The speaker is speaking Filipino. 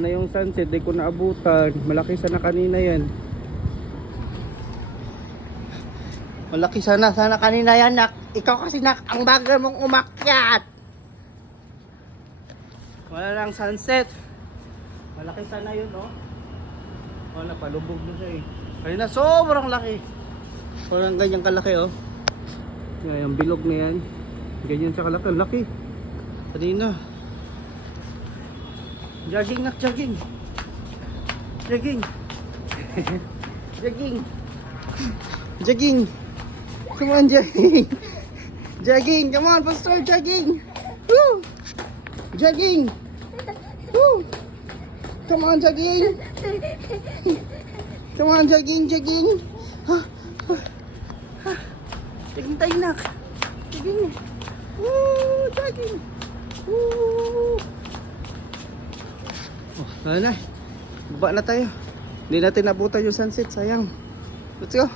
Na yung sunset, di ko naabutan. Malaki sana kanina yan. Malaki sana kanina yan, nak. Ikaw kasi, nak, ang bagal mong umakyat. Wala lang sunset. Malaki sana yun, oh. Oh, napalubog na siya eh. Kanina sobrang laki. Parang ganyan kalaki, oh. Yung bilog na yan. Ganyan siya kalaki. Laki. Kanina. Jogging, nak, jogging. Jogging. Jogging. Jogging. Come on, jogging. Jogging. Come on, Pastor, jogging. Woo. Jogging. Woo. Come on, jogging. Come on, jogging, jogging. Jogging tayo, nak. Jogging. Woo, jogging. Woo. Oh, na. Baba na tayo. Hindi natin nabutan yung sunset, sayang. Let's go.